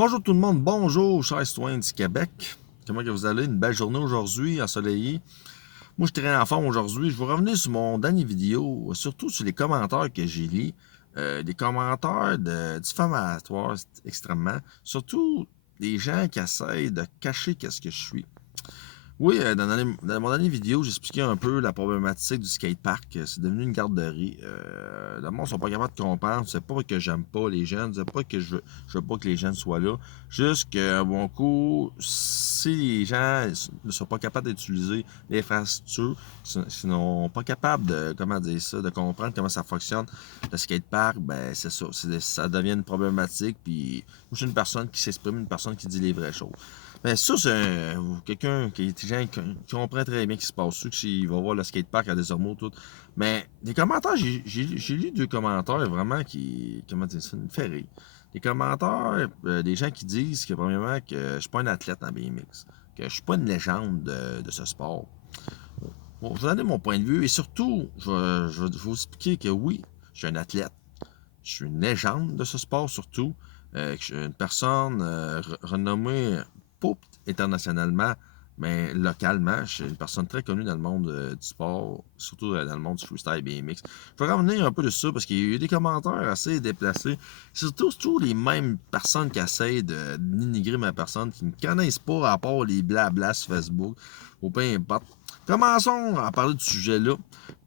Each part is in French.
Bonjour tout le monde, bonjour chers citoyens du Québec. Comment que vous allez? Une belle journée aujourd'hui, ensoleillée. Moi, je suis très en forme aujourd'hui. Je vais revenir sur mon dernier vidéo, surtout sur les commentaires que j'ai lus. Des commentaires diffamatoires extrêmement. Surtout des gens qui essayent de cacher qu'est-ce que je suis. Oui, dans mon dernière vidéo, j'expliquais un peu la problématique du skatepark. C'est devenu une garderie. Le monde ne sont pas capables de comprendre. C'est pas que j'aime pas les jeunes. C'est pas que je veux pas que les jeunes soient là. Juste que, bon coup, si les gens ne sont pas capables d'utiliser l'infrastructure, s'ils sont pas capables de, comment dire ça, de comprendre comment ça fonctionne, le skatepark, ben c'est ça. Ça devient une problématique. Puis, moi, je suis une personne qui s'exprime, une personne qui dit les vraies choses. Mais ça, c'est quelqu'un qui est intelligent, qui comprend très bien ce qui se passe. Sûr qu'il va voir le skatepark à des hormones, tout. Mais des commentaires, j'ai lu deux commentaires vraiment qui, comment dire ça, me fait rire. Des commentaires des gens qui disent que, premièrement, que je suis pas un athlète en BMX, que je suis pas une légende de ce sport. Bon, je vais donner mon point de vue et surtout, je vais vous expliquer que oui, je suis un athlète. Je suis une légende de ce sport surtout. Que je suis une personne renommée, pas internationalement, mais localement. Je suis une personne très connue dans le monde du sport, surtout dans le monde du freestyle BMX. Je vais revenir un peu de ça parce qu'il y a eu des commentaires assez déplacés. Surtout les mêmes personnes qui essayent de dénigrer ma personne, qui ne me connaissent pas à part les blabla sur Facebook ou peu importe. Commençons à parler du sujet-là.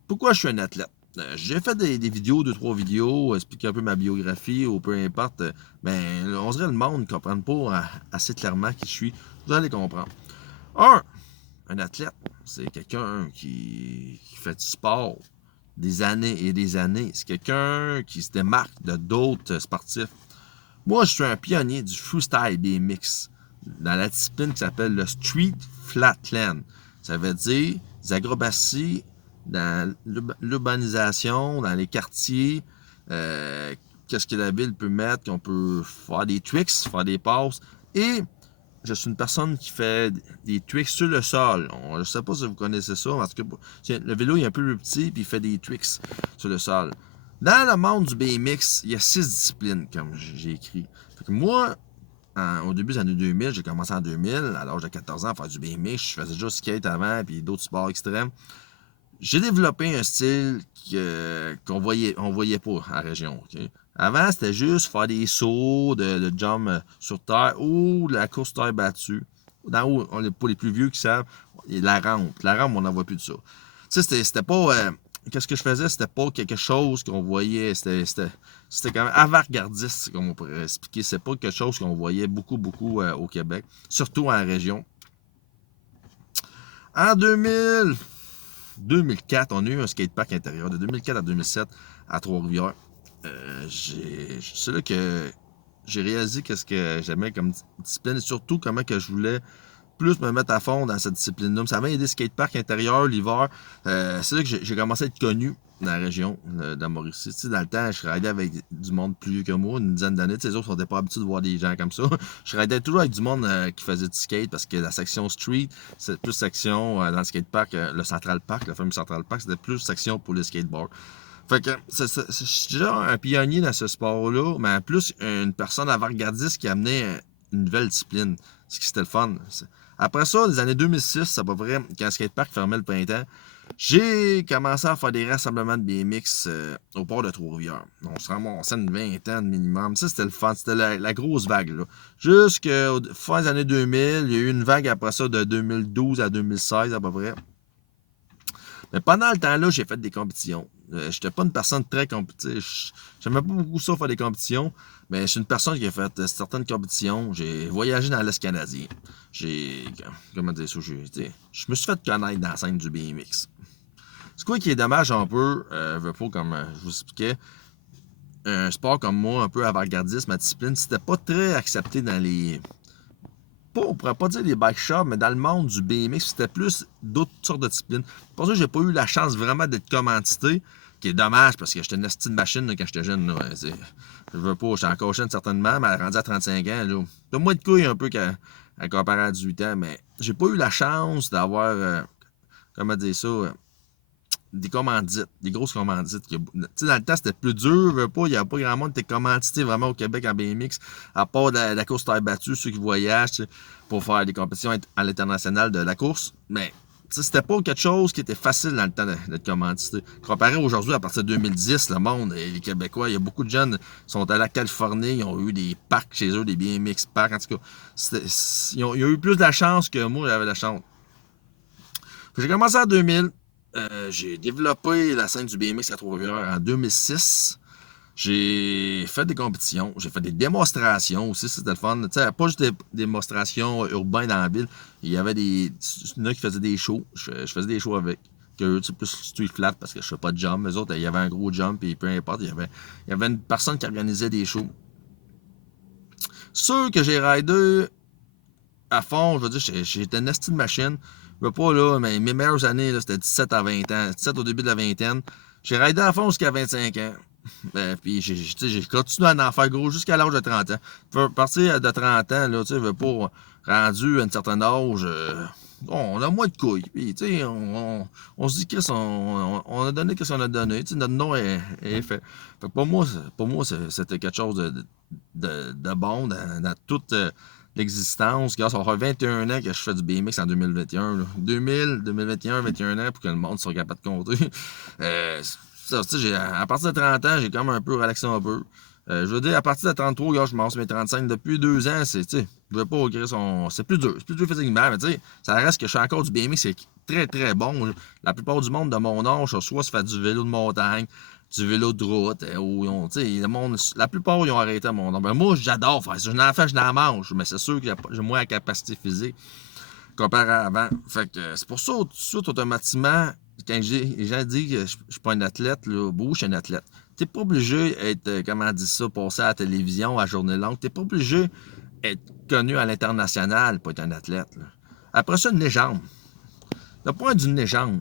Pourquoi je suis un athlète? J'ai fait des vidéos, deux, trois vidéos, expliquer un peu ma biographie ou peu importe. Mais on dirait que le monde ne comprend pas assez clairement qui je suis. Vous allez comprendre. Un athlète, c'est quelqu'un qui fait du sport des années et des années. C'est quelqu'un qui se démarque de d'autres sportifs. Moi, je suis un pionnier du freestyle BMX dans la discipline qui s'appelle le street flatland. Ça veut dire des acrobaties dans l'urbanisation, dans les quartiers. Qu'est-ce que la ville peut mettre, qu'on peut faire des tricks, faire des passes. Et je suis une personne qui fait des tricks sur le sol. Je ne sais pas si vous connaissez ça, parce que le vélo est un peu plus petit, puis il fait des tricks sur le sol. Dans le monde du BMX, il y a 6 disciplines, comme j'ai écrit. Fait que moi, au début des années 2000, j'ai commencé en 2000, à l'âge de 14 ans, à faire du BMX. Je faisais déjà skate avant, puis d'autres sports extrêmes. J'ai développé un style on voyait pas à la région. Okay? Avant, c'était juste faire des sauts de jump sur terre ou la course terre battue. Pour les plus vieux qui savent, la rampe. La rampe, on n'en voit plus de ça. Tu sais, c'était pas. Qu'est-ce que je faisais? C'était pas quelque chose qu'on voyait. C'était quand même avant-gardiste, comme on pourrait expliquer. C'est pas quelque chose qu'on voyait beaucoup au Québec, surtout en région. En 2004, on a eu un skatepark intérieur de 2004 à 2007 à Trois-Rivières. C'est là que j'ai réalisé qu'est-ce que j'aimais comme discipline et surtout comment que je voulais plus me mettre à fond dans cette discipline-là. Ça m'a aidé skatepark intérieur l'hiver. C'est là que j'ai commencé à être connu dans la région, dans Mauricie. Tu sais, dans le temps, je travaillais avec du monde plus vieux que moi, une dizaine d'années. Les autres n'étaient pas habitués de voir des gens comme ça. Je travaillais toujours avec du monde qui faisait du skate parce que la section street, c'est plus section dans le skatepark, le Central Park, le fameux Central Park, c'était plus section pour les skateboards. Fait que je suis déjà un pionnier dans ce sport-là, mais en plus une personne avant-gardiste qui amenait une nouvelle discipline. Ce qui c'était le fun. Après ça, les années 2006, à peu près, quand le skatepark fermait le printemps, j'ai commencé à faire des rassemblements de BMX au port de Trois-Rivières. On se ramassait une vingtaine minimum. Ça, c'était le fun. C'était la grosse vague. Là. Jusqu'à fin des années 2000, il y a eu une vague après ça de 2012 à 2016 à peu près. Mais pendant le temps-là, j'ai fait des compétitions. J'étais pas une personne très compétitive. J'aimais pas beaucoup ça, faire des compétitions. Mais je suis une personne qui a fait certaines compétitions. J'ai voyagé dans l'Est canadien. J'ai. Comment dire ça? Je me suis fait connaître dans la scène du BMX. C'est quoi qui est dommage un peu, comme je vous expliquais, un sport comme moi, un peu avant-gardiste, ma discipline, c'était pas très accepté dans les. Pas, on pourrait pas dire les bike shops, mais dans le monde du BMX, c'était plus d'autres sortes de disciplines. Pour ça, j'ai pas eu la chance vraiment d'être commandité, qui est dommage parce que j'étais une petite machine là, quand j'étais jeune. Là, je veux pas, j'étais encore jeune certainement, mais rendu à 35 ans, là. T'as moins de couilles un peu qu'à comparer à 18 ans, mais j'ai pas eu la chance d'avoir, comment dire ça, des commandites, des grosses commandites. Tu sais, dans le temps, c'était plus dur, il n'y avait pas grand monde qui était commandité vraiment au Québec en BMX, à part la course terre battue, ceux qui voyagent, tu sais, pour faire des compétitions à l'international de la course. Mais c'était pas quelque chose qui était facile dans le temps d'être commandité. Comparé aujourd'hui, à partir de 2010, le monde, les Québécois, il y a beaucoup de jeunes qui sont allés à Californie, ils ont eu des parcs chez eux, des BMX parcs, en tout cas. Ils ont eu plus de la chance que moi, j'avais la chance. J'ai commencé en 2000. J'ai développé la scène du BMX à Trois-Rivières en 2006. J'ai fait des compétitions, j'ai fait des démonstrations aussi, c'était le fun. T'sais, pas juste des démonstrations urbaines dans la ville. Il y avait des. Il y en a qui faisaient des shows. Je faisais des shows avec. Que c'est plus street flat parce que je fais pas de jump. Les autres, il y avait un gros jump et peu importe. Il y avait une personne qui organisait des shows. Sûr que j'ai ridé à fond, je veux dire, j'étais une estime machine. Je veux pas, là, mais mes meilleures années, c'était 17 à 20 ans. 17 au début de la vingtaine. J'ai ridé à fond jusqu'à 25 ans. Puis j'ai continué à en faire gros jusqu'à l'âge de 30 ans. À partir de 30 ans, là, tu sais, je veux pas, rendu à un certain âge, on a moins de couilles. Puis, tu sais, on se dit qu'on a donné qu'est-ce qu'on a donné. Tu sais, notre nom est fait. Fait que pour moi, c'était quelque chose de bon dans toute l'existence. Ça va faire 21 ans que je fais du BMX en 2021. Là. 2000, 2021, 21 ans pour que le monde soit capable de compter. À partir de 30 ans, j'ai quand même un peu relaxé un peu. Je veux dire, à partir de 33, gars, je m'en mes 35. Depuis 2 ans, je veux pas regretter c'est plus dur. C'est plus dur physiquement, mais tu sais, ça reste que je fais encore du BMX, c'est très très bon. La plupart du monde de mon âge, soit se fait du vélo de montagne, du vélo de route, ou le monde, la plupart, ils ont arrêté à mon âge. Ben, moi, j'adore faire ça. Je n'en fais, je n'en mange, mais c'est sûr que j'ai moins la capacité physique comparé à avant. Fait que c'est pour ça, tout de suite, automatiquement, quand les gens disent que je suis pas un athlète, là, je suis un athlète. T'es pas obligé d'être, comment on dit ça, passer à la télévision à journée longue. T'es pas obligé d'être connu à l'international pour être un athlète. Là. Après ça, une légende. Le point d'une légende.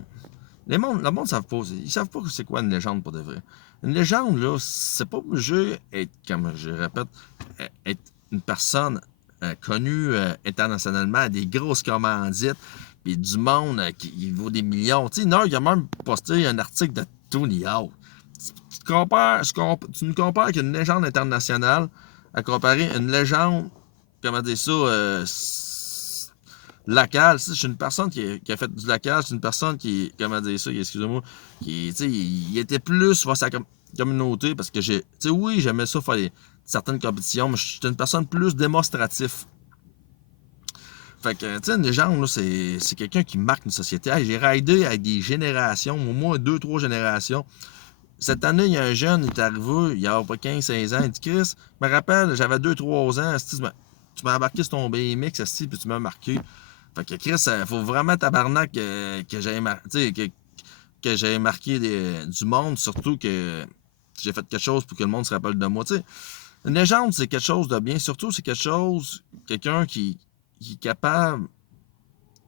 Le monde ne savent pas. Ils savent pas c'est quoi une légende pour de vrai. Une légende, là, c'est pas obligé d'être, comme je répète, être une personne connue internationalement à des grosses commandites, puis du monde qui vaut des millions. Tu sais, il a même posté un article de Tony Hawk. Tu nous compares qu'une légende internationale à comparer une légende, comment dire ça, locale. Si c'est une personne qui a fait du local, c'est une personne qui, comment dire ça, excusez-moi, qui, tu sais, il était plus face à la communauté parce que tu sais, oui, j'aimais ça faire certaines compétitions, mais j'étais une personne plus démonstrative. Fait que, tu sais, une légende, là, c'est quelqu'un qui marque une société. Hey, j'ai ridé avec des générations, au moins 2-3 générations. Cette année, il y a un jeune, il est arrivé, il a pas 15-16 ans, il dit Chris, je me rappelle, j'avais 2-3 ans, tu m'as embarqué sur ton BMX, puis tu m'as marqué. Fait que Chris, il faut vraiment tabarnak que j'aie marqué du monde, surtout que j'ai fait quelque chose pour que le monde se rappelle de moi. T'sais, une légende, c'est quelque chose de bien, surtout c'est quelqu'un qui est capable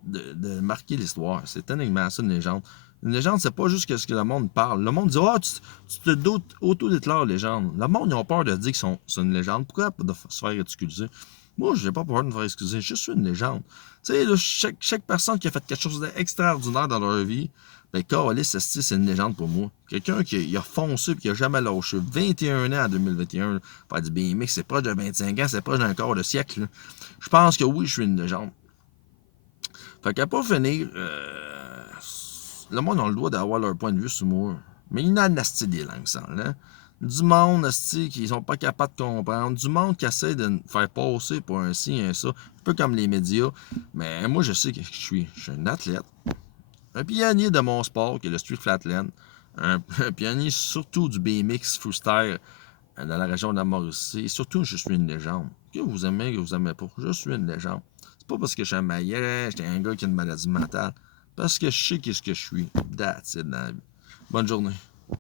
de marquer l'histoire. C'est tellement ça, une légende. Une légende, c'est pas juste ce que le monde parle. Le monde dit tu te auto-déclares légende. Le monde, ils ont peur de dire qu'ils sont une légende. Pourquoi de se faire excuser? Moi, j'ai pas peur de me faire excuser. Je suis une légende. Tu sais, chaque personne qui a fait quelque chose d'extraordinaire dans leur vie, ben, Carlis, c'est une légende pour moi. Quelqu'un qui a foncé et qui a jamais lâché. 21 ans en 2021, faire du BMX, c'est proche de 25 ans, c'est proche d'un quart de siècle. Là. Je pense que oui, je suis une légende. Fait qu'à pas finir, le monde a le droit d'avoir leur point de vue sur moi. Mais il y en a nasty des langues sales, hein? Du monde, qui sont pas capables de comprendre. Du monde qui essaie de faire passer pour un ci, un ça. Un peu comme les médias. Mais moi, je sais que je suis un athlète. Un pionnier de mon sport, qui est le street flatland. Un pionnier surtout du BMX freestyle dans la région de la Mauricie. Et surtout, je suis une légende. Que vous aimez pas, je suis une légende. C'est pas parce que je suis un maillet, j'étais un gars qui a une maladie mentale. Parce que je sais qu'est-ce que je suis. That's it dans la vie. Bonne journée.